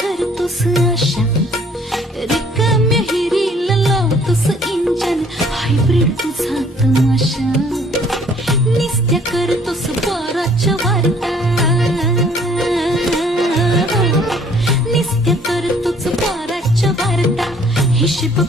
धरतोस आशा, रिकाम्या हिरीला लावतोस engine, hybrid तुझा तमाशा. निस्त्या करतोस बाराच्या वार्ता, निस्त्या करतोच बाराच्या वार्ता. हिशेब